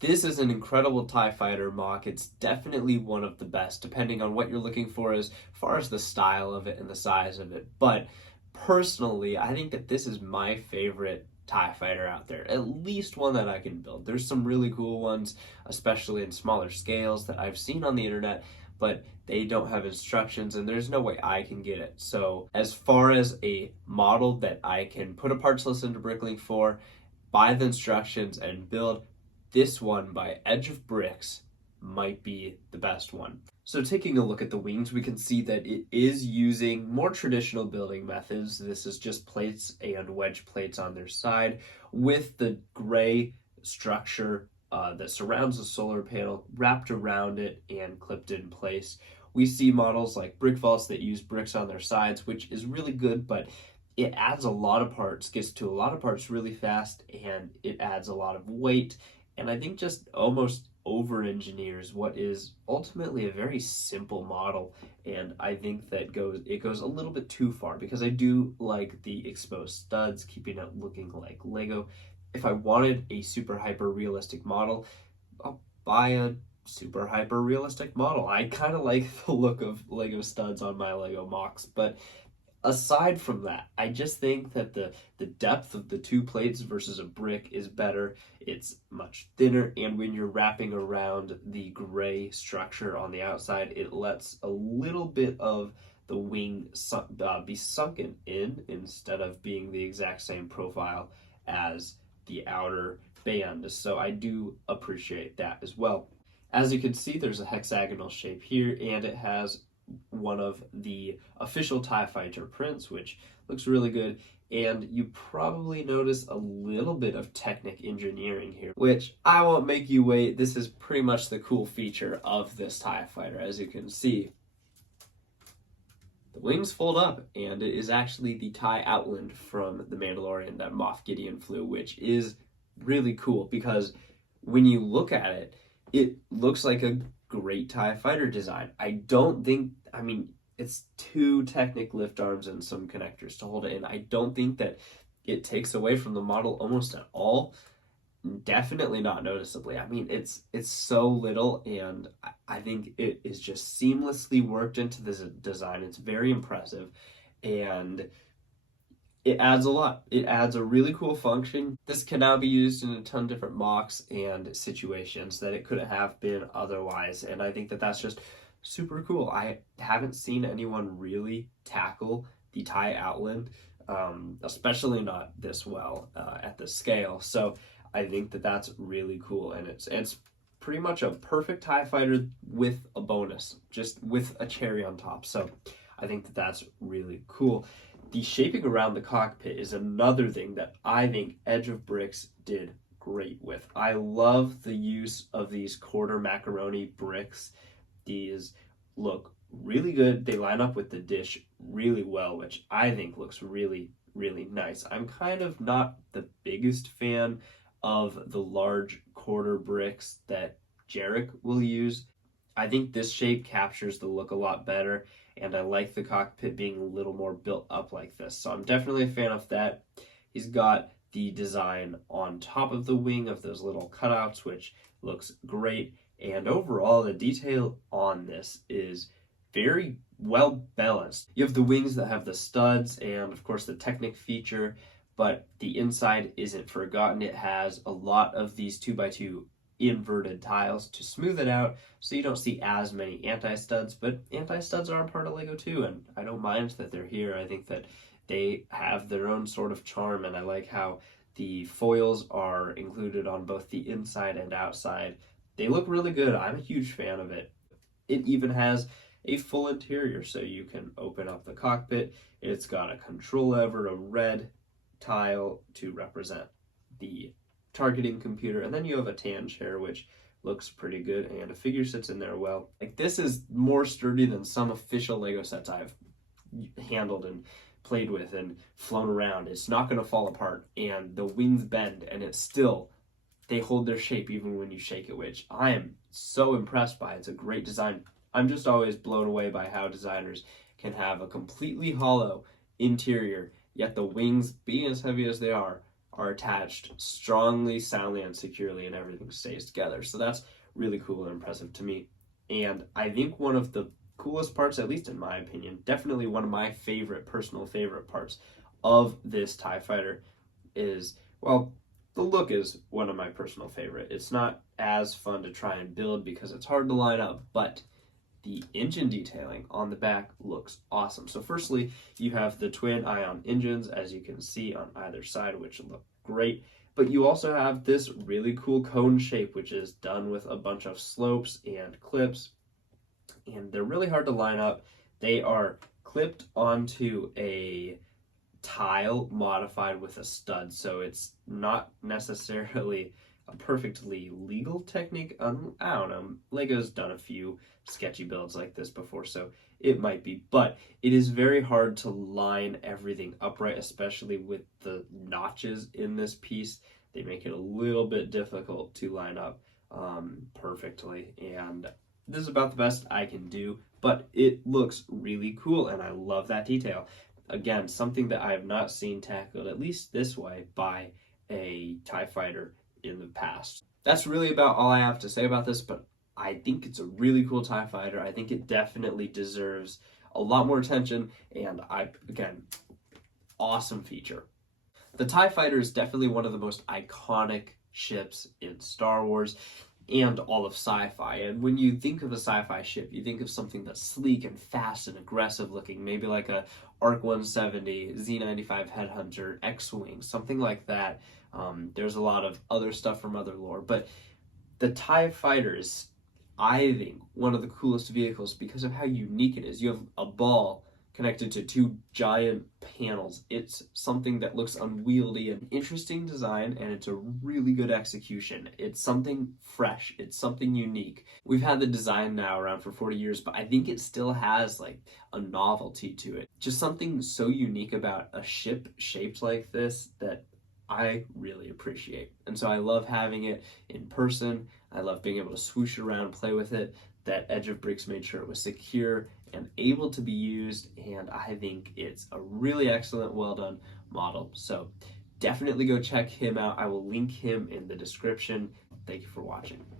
This is an incredible TIE Fighter MOC. It's definitely one of the best, depending on what you're looking for as far as the style of it and the size of it. But personally, I think that this is my favorite TIE Fighter out there, at least one that I can build. There's some really cool ones, especially in smaller scales, that I've seen on the internet, but they don't have instructions and there's no way I can get it. So as far as a model that I can put a parts list into Bricklink for, buy the instructions and build, this one by Edge of Bricks might be the best one. So taking a look at the wings, we can see that it is using more traditional building methods. This is just plates and wedge plates on their side with the gray structure that surrounds the solar panel wrapped around it and clipped in place. We see models like brick vaults that use bricks on their sides, which is really good, but it adds a lot of parts, gets to a lot of parts really fast, and it adds a lot of weight. And I think just almost over engineers what is ultimately a very simple model. And I think that it goes a little bit too far, because I do like the exposed studs, keeping it looking like Lego. If I wanted a super hyper realistic model, I'll buy a super hyper realistic model. I kind of like the look of Lego studs on my Lego MOCs, but aside from that, I just think that the depth of the two plates versus a brick is better. It's much thinner, and when you're wrapping around the gray structure on the outside, it lets a little bit of the wing be sunken in instead of being the exact same profile as the outer band. So I do appreciate that as well. As you can see, there's a hexagonal shape here, and it has one of the official TIE Fighter prints, which looks really good. And you probably notice a little bit of Technic engineering here, which I won't make you wait. This is pretty much the cool feature of this TIE Fighter. As you can see, the wings fold up, and it is actually the TIE Outland from The Mandalorian that Moff Gideon flew, which is really cool because when you look at it, it looks like a great TIE Fighter design. I mean, it's two Technic lift arms and some connectors to hold it in. I don't think that it takes away from the model almost at all. Definitely not noticeably. I mean, it's so little, and I think it is just seamlessly worked into this design. It's very impressive, and it adds a lot. It adds a really cool function. This can now be used in a ton of different MOCs and situations that it couldn't have been otherwise, and I think that that's just super cool. I haven't seen anyone really tackle the TIE Outland, especially not this well at this scale. So I think that that's really cool, and it's pretty much a perfect TIE Fighter with a bonus, just with a cherry on top. So I think that that's really cool. The shaping around the cockpit is another thing that I think Edge of Bricks did great with. I love the use of these quarter macaroni bricks. These look really good. They line up with the dish really well, which I think looks really, really nice. I'm kind of not the biggest fan of the large quarter bricks that Jarek will use. I think this shape captures the look a lot better, and I like the cockpit being a little more built up like this. So I'm definitely a fan of that. He's got the design on top of the wing of those little cutouts, which looks great. And overall, the detail on this is very well balanced. You have the wings that have the studs and, of course, the Technic feature, but the inside isn't forgotten. It has a lot of these 2x2 inverted tiles to smooth it out so you don't see as many anti-studs, but anti-studs are a part of Lego too, and I don't mind that they're here. I think that they have their own sort of charm, and I like how the foils are included on both the inside and outside. They look really good. I'm a huge fan of it. It even has a full interior, so you can open up the cockpit. It's got a control lever, a red tile to represent the targeting computer, and then you have a tan chair, which looks pretty good, and a figure sits in there well. Like, this is more sturdy than some official Lego sets I've handled and played with and flown around. It's not going to fall apart, and the wings bend, and they hold their shape even when you shake it, which I am so impressed by. It's a great design. I'm just always blown away by how designers can have a completely hollow interior, yet the wings, being as heavy as they are are attached strongly, soundly, and securely, and everything stays together. So that's really cool and impressive to me. And I think one of the coolest parts, at least in my opinion, definitely one of my personal favorite parts of this TIE Fighter is, well, the look is one of my personal favorite. It's not as fun to try and build because it's hard to line up, but the engine detailing on the back looks awesome. So firstly, you have the twin ion engines, as you can see on either side, which look great. But you also have this really cool cone shape, which is done with a bunch of slopes and clips. And they're really hard to line up. They are clipped onto a tile modified with a stud, so it's not necessarily a perfectly legal technique. I don't know. Lego's done a few sketchy builds like this before, so it might be, but it is very hard to line everything upright, especially with the notches in this piece. They make it a little bit difficult to line up perfectly, and this is about the best I can do, but it looks really cool, and I love that detail. Again, something that I have not seen tackled, at least this way, by a TIE Fighter in the past. That's really about all I have to say about this, but I think it's a really cool TIE Fighter. I think it definitely deserves a lot more attention, and again, awesome feature. The TIE Fighter is definitely one of the most iconic ships in Star Wars and all of sci-fi. And when you think of a sci-fi ship, you think of something that's sleek and fast and aggressive looking, maybe like a ARC 170, Z95 Headhunter, X-Wing, something like that. There's a lot of other stuff from other lore, but the TIE Fighter is, I think, one of the coolest vehicles because of how unique it is. You have a ball connected to two giant panels. It's something that looks unwieldy and interesting design, and it's a really good execution. It's something fresh. It's something unique. We've had the design now around for 40 years, but I think it still has like a novelty to it. Just something so unique about a ship shaped like this that I really appreciate. And so I love having it in person. I love being able to swoosh around, play with it. That Edge of Bricks made sure it was secure and able to be used, and I think it's a really excellent, well done model. So definitely go check him out. I will link him in the description. Thank you for watching.